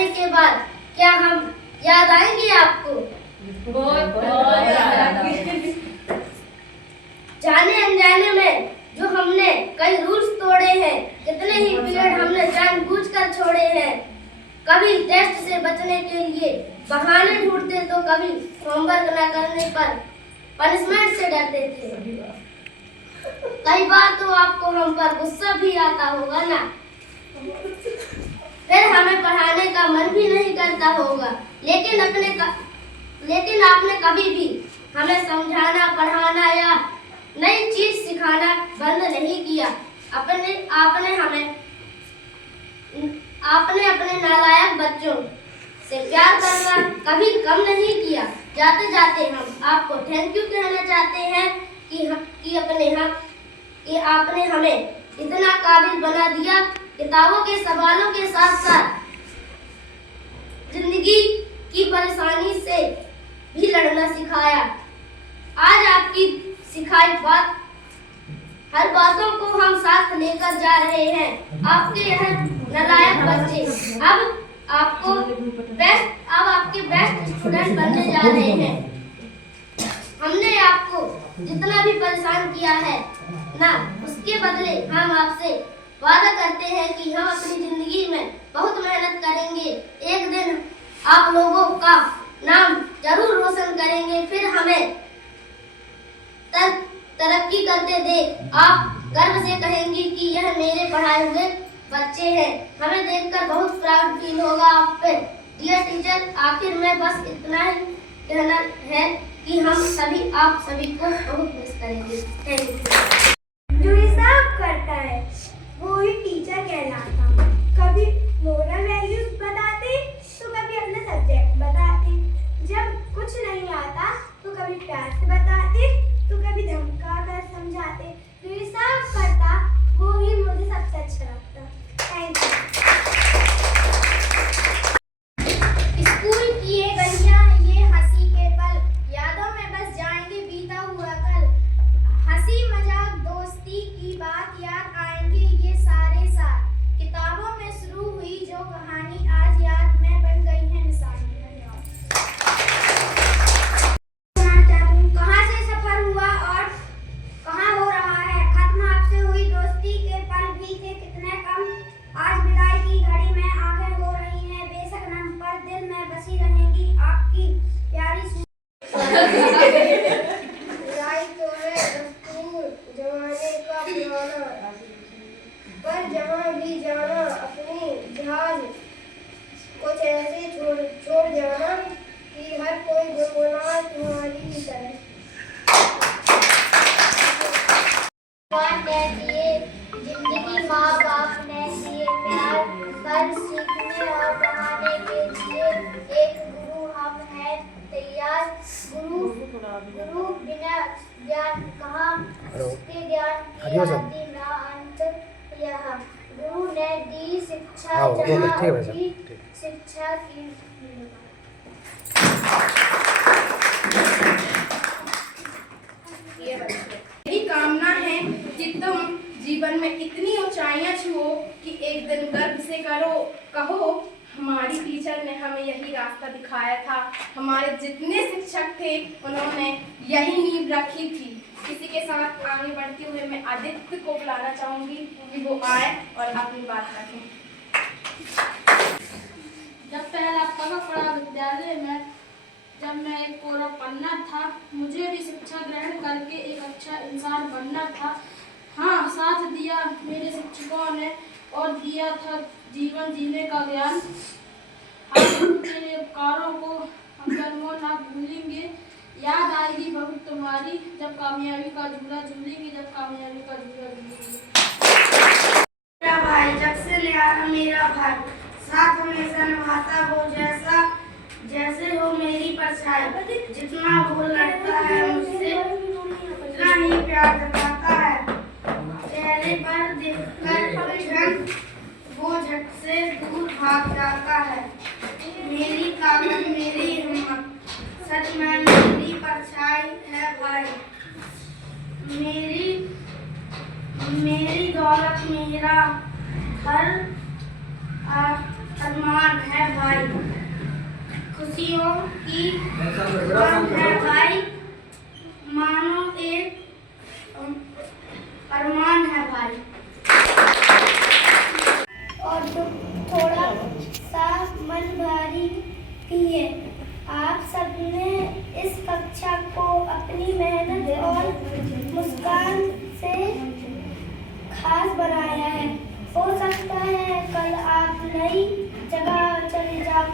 जाने के बाद क्या हम याद आएंगे आपको? बहुत याद आएंगे। जाने अनजाने में जो हमने कई रूल्स तोड़े हैं, कितने ही पीरियड हमने जानबूझकर छोड़े हैं। कभी टेस्ट से बचने के लिए बहाने ढूंढते तो कभी होमवर्क न करने पर पनिशमेंट से डरते थे। कई बार तो आपको हम पर गुस्सा भी आता होगा ना, फिर हमें पढ़ाने का मन भी नहीं करता होगा, लेकिन आपने कभी भी हमें समझाना, पढ़ाना या नई चीज सिखाना बंद नहीं किया। आपने अपने नालायक बच्चों से प्यार करना कभी कम नहीं किया। जाते जाते हम आपको थैंक यू कहना चाहते हैं कि आपने हमें इतना काबिल बना दिया, किताबों के सवालों के साथ साथ जिंदगी की परेशानी से भी लड़ना सिखाया। आज आपकी सिखाई हर बातों को हम साथ लेकर जा रहे हैं। आपके यह नालायक बच्चे अब आपके बेस्ट स्टूडेंट बनने जा रहे हैं। हमने आपको जितना भी परेशान किया है ना, उसके बदले हम आपसे वादा करते हैं कि हम अपनी जिंदगी में बहुत मेहनत करेंगे। एक दिन आप लोगों का नाम जरूर रोशन करेंगे, फिर हमें तरक्की करते देख आप गर्व से कहेंगे कि यह मेरे पढ़ाए हुए बच्चे हैं। हमें देखकर बहुत प्राउड फील होगा आप पे। डियर टीचर, आखिर में बस इतना ही कहना है कि हम सभी आप सभी को बहुत मिस करेंगे। Thank you. जो हिसाब करता है वो ही टीचर कहलाता। कभी मोरल वैल्यूज बताते तो कभी अपना सब्जेक्ट बताते। जब कुछ नहीं आता तो कभी प्यार से बताते तो कभी धमका कर समझाते। जो हिसाब करता वो ही मुझे सबसे अच्छा लगता। Thank you. स्कूल की ये गलियां, ये हंसी के पल, यादों में बस जाएंगे बीता हुआ कल। हंसी मजाक दोस्ती की बात याद आएंगे ये सारे साल। किताबों में शुरू हुई जो कहानी आज याद में बन गई है निशानी। कहाँ से सफर हुआ और कहाँ हो रहा है खत्म, आपसे हुई दोस्ती के पल भी थे कितने कम। आज विदाई की घड़ी में आंखें हो रही हैं बेशक नम, पर दिल में बसी रहेंगी आपकी प्यारी विदाई तो है दस्तूर जमाने का पुराना, पर जहाँ भी जाना अपनी जहाज कुछ ऐसे छोड़ जाना कि हर कोई गुनगुना तुम्हारी ही तरह। भगवान ने दिए जिंदगी, माँ बाप ने दिए प्यार, पर सीखने और पढ़ाने के लिए एक गुरु हम हैं तैयार। गुरु बिना ज्ञान कहाँ, उसके ज्ञान की आदि ना अंत यहाँ। गुरु ने दी शिक्षा जहाँ की शिक्षा की यही कामना है कि तुम जीवन में इतनी ऊंचाइयां छुओ कि एक दिन गर्व से कहो हमारी टीचर ने हमें यही रास्ता दिखाया था। हमारे जितने शिक्षक थे उन्होंने यही नींव रखी थी। किसी के साथ आगे बढ़ते हुए मैं आदित्य को बुलाना चाहूंगी कि वो आए और अपनी बात रखें। जब पहला पढ़ा विद्यालय में, जब मैं एक कोरा पन्ना था, मुझे भी शिक्षा ग्रहण करके एक अच्छा इंसान बनना था। हाँ, साथ दिया मेरे शिक्षकों ने और दिया था जीवन जीने का ज्ञान। हम तेरे उपकारों को हम जन्मों ना भूलेंगे। याद आएगी बहुत तुम्हारी जब कामयाबी का झूला झूलेंगे, जब कामयाबी का झूला झूलेंगे। मेरा भाई जब से लिया मेरा भाई, साथ हमेशा निभाता वो जैसे हो मेरी परछाई। जितना वो लड़ता है मुझसे उतना ही प्यार जताता है। चेहरे पर देखकर क्षण वो झट से दूर भाग जाता है। मेरी ताकत मेरी हिम्मत सच में मेरी परछाई है भाई। मेरी दौलत मेरा घर अरमान है भाई, खुशियों की दुकान है भाई, मानो एक अरमान है भाई। और थोड़ा सा मन भारी भी है। आप सबने इस कक्षा को अपनी मेहनत और मुस्कान से खास बनाया है। हो सकता है कल आप नई जगह चले जाओ,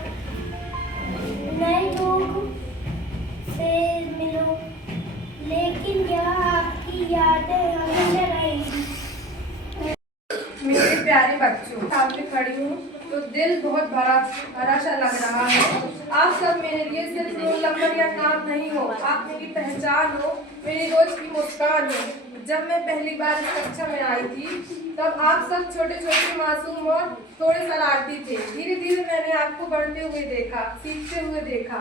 नए लोग से मिलो, लेकिन यह आपकी यादें हमेशा रहेंगी। मेरे प्यारे बच्चों, सामने खड़ी हूँ तो दिल बहुत भरा सा लग रहा है। आप सब मेरे लिए सिर्फ रोल नंबर या नाम नहीं हो, आप मेरी पहचान हो, मेरी रोज की मुस्कान हो। जब मैं पहली बार इस कक्षा में आई थी तब आप सब छोटे छोटे मासूम और थोड़े शरारती थे। धीरे धीरे मैंने आपको बढ़ते हुए देखा, सीखते हुए देखा,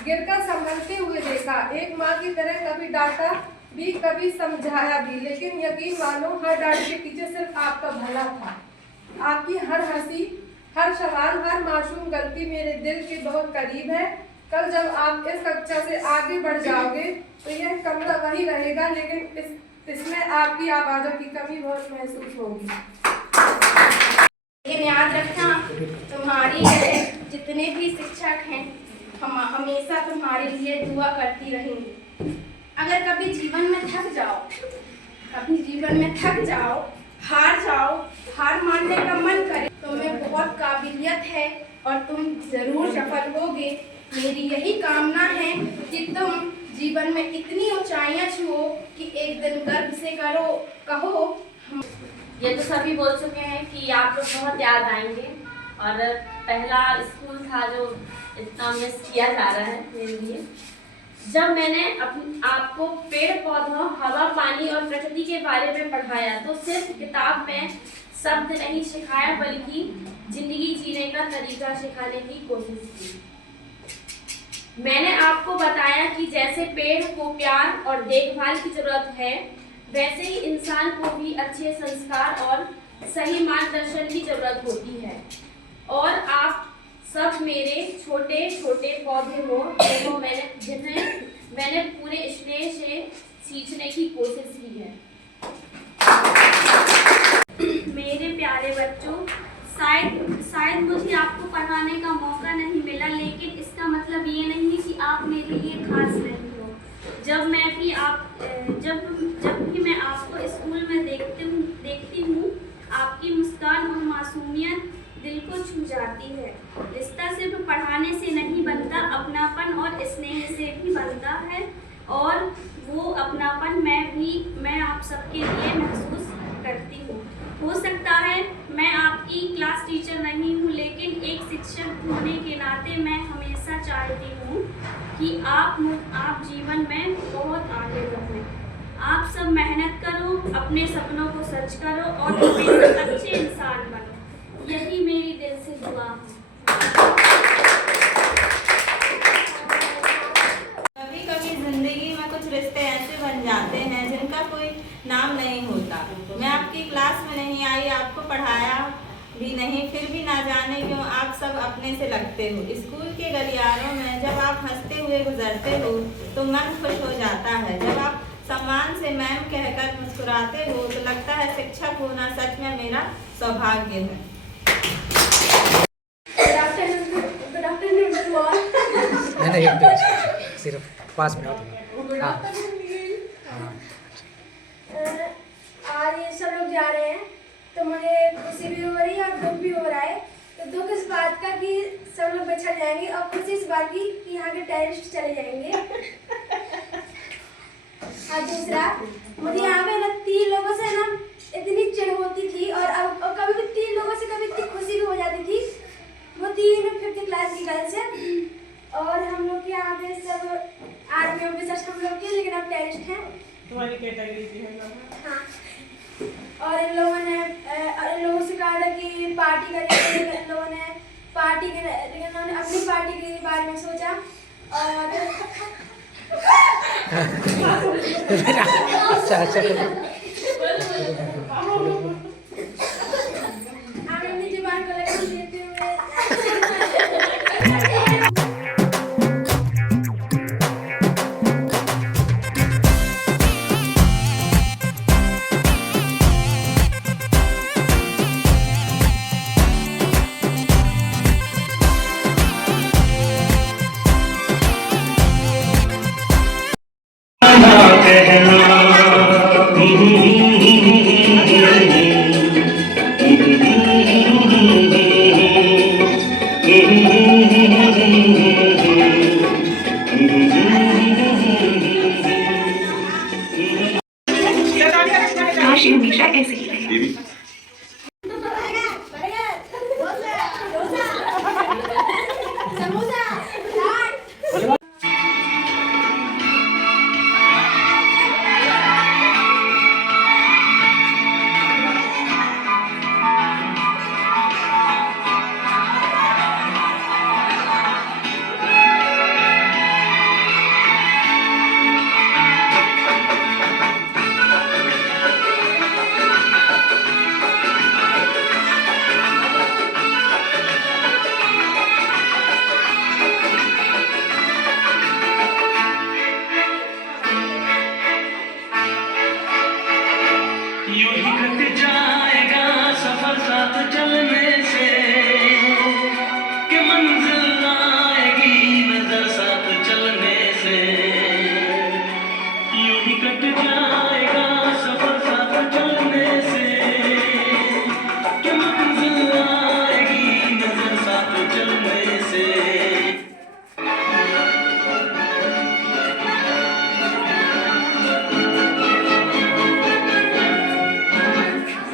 गिरकर संभलते हुए देखा। एक माँ की तरह कभी डांटा भी, कभी समझाया भी, लेकिन यकीन मानो हर डांट के पीछे सिर्फ आपका भला था। आपकी हर हंसी, हर सवाल, हर मासूम गलती मेरे दिल के बहुत करीब है। कल जब आप इस कक्षा से आगे बढ़ जाओगे तो यह कमरा वही रहेगा, लेकिन इसमें आपकी आवाज़ों की कमी बहुत महसूस होगी। लेकिन याद रखना, तुम्हारी जितने भी शिक्षक हैं हम हमेशा तुम्हारे लिए दुआ करती रहेंगी। अगर कभी जीवन में थक जाओ, हार जाओ, हार मानने का मन करे, तुम्हें बहुत काबिलियत है और तुम जरूर सफल होगे। मेरी यही कामना है कि तुम जीवन में इतनी ऊंचाइयां छुओ कि एक दिन गर्व से कहो। ये तो सभी बोल चुके हैं कि आप लोग बहुत याद आएंगे, और पहला स्कूल था जो इतना मिस किया जा रहा है मेरे लिए। जब मैंने आपको पेड़ पौधों, हवा, पानी और प्रकृति के बारे में पढ़ाया तो सिर्फ किताब में शब्द नहीं सिखाया, बल्कि जिंदगी जीने का तरीका सिखाने की कोशिश की। मैंने आपको बताया कि जैसे पेड़ को प्यार और देखभाल की जरूरत है, वैसे ही इंसान को भी अच्छे संस्कार और सही मार्गदर्शन की जरूरत होती है। और आप सब मेरे छोटे छोटे पौधे हो जिन्हें मैंने पूरे स्नेह से सींचने की कोशिश की है। मेरे प्यारे बच्चों, शायद मुझे आपको पढ़ाने का मौका नहीं मिला, लेकिन इसका मतलब ये नहीं कि आप मेरे लिए खास नहीं हो। जब भी मैं आपको स्कूल में देखती हूँ, आपकी मुस्कान और मासूमियत दिल को छू जाती है। रिश्ता सिर्फ पढ़ाने से नहीं बनता, अपनापन और स्नेह से भी बनता है, और वो अपनापन मैं आप सबके लिए महसूस करती हूँ। हो सकता है मैं आपकी क्लास टीचर नहीं हूँ, लेकिन एक शिक्षक होने के नाते मैं हमेशा चाहती हूँ कि आप जीवन में बहुत आगे बढ़ें। आप सब मेहनत करो, अपने सपनों को सच करो और हमेशा अच्छे इंसान बनो। यही मेरी दिल से दुआ है। कभी कभी जिंदगी में कुछ रिश्ते ऐसे बन जाते हैं जिनका कोई नाम नहीं होता। मैं आपकी क्लास में नहीं आई, आपको पढ़ाया भी नहीं, फिर भी ना जाने क्यों आप सब अपने से लगते हो। स्कूल के गलियारों में जब आप हंसते हुए गुजरते हो तो मन खुश हो जाता है। जब आप सम्मान से मैम कहकर मुस्कुराते हो तो लगता है शिक्षक होना सच में मेरा सौभाग्य है। नहीं, सिर्फ 5 मिनट। हाँ, आज ये सब लोग जा रहे हैं तो मुझे खुशी भी हो रही है और दुख भी हो रहा है। तो दुख इस बात का कि सब लोग बिछड़ जाएंगे, और खुशी इस बात की कि यहाँ के टेररिस्ट चले जाएंगे। और दूसरा, मुझे यहाँ पे ना 3 लोगों से ना इतनी चिढ़ होती थी, और कभी भी 3 लोगों से कभी इतनी खुशी भी हो जाती थी। वो 3 5th क्लास की गर्ल्स हैं, और हम लोग के यहाँ पे सब आर्मी ऑफिसर्स हम लोग के, लेकिन अब टेररिस्ट हैं। तुम्हारी कैटेगरी की है ना? हाँ। और इन लोगों से कहा था कि पार्टी करेंगे, इन लोगों ने अपनी पार्टी के बारे में सोचा, और हम अपनी जुबान को लगाम देते हुए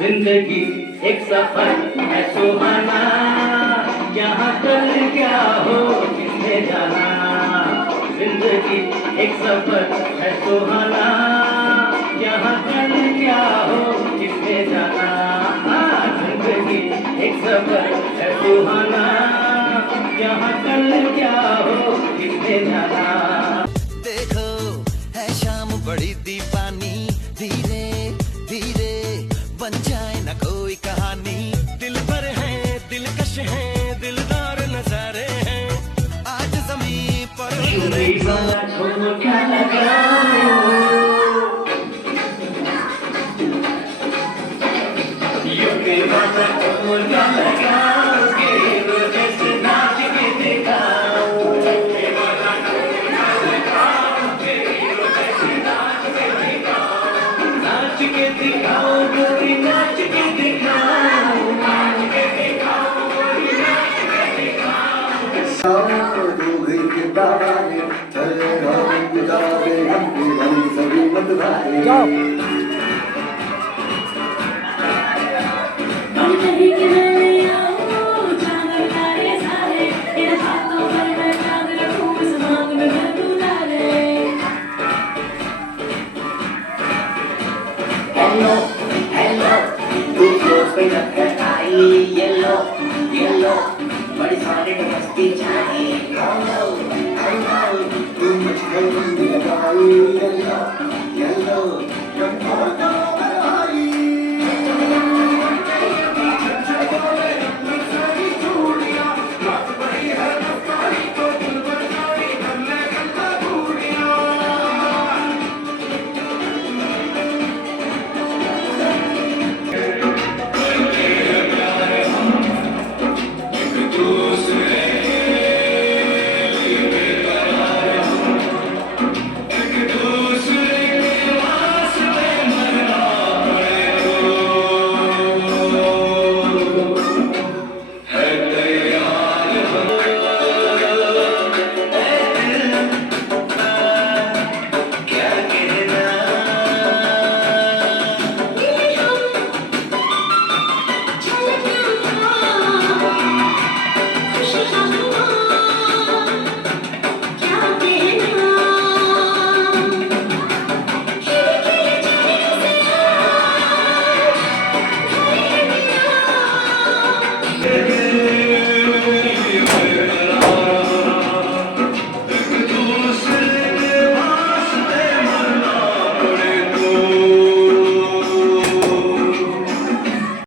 जिंदगी एक सफर है सुहाना, यहाँ कल क्या हो किसने जाना। जिंदगी एक सफर है सुहाना, यहाँ कल क्या हो किसने जाना। जिंदगी एक सफर है सुहाना, यहाँ कल क्या हो किसने जाना। देखो है शाम बड़ी दीवानी, धीरे धीरे बन जाए न कोई कहानी। दिल पर है दिलकश है दिलदार नजारे हैं, आज ज़मीं पर क्या लगाओ, ये बात क्या लगाओगे, जैसे नाच के दिखाओ। नाच के दिखाओ गोरी, नाच के दिखाओ, नाच के दिखाओ गोरी, नाच के दिखाओ। दो घर के बाबा ने चले हम किताबे हम सभी मत भागे। Hello, hello, तू क्लोज पे टक्कर आई। येलो, येलो, बड़ी सारी मस्ती छाई। Hello, hello, तू मुझको लगाई। Yellow, yellow,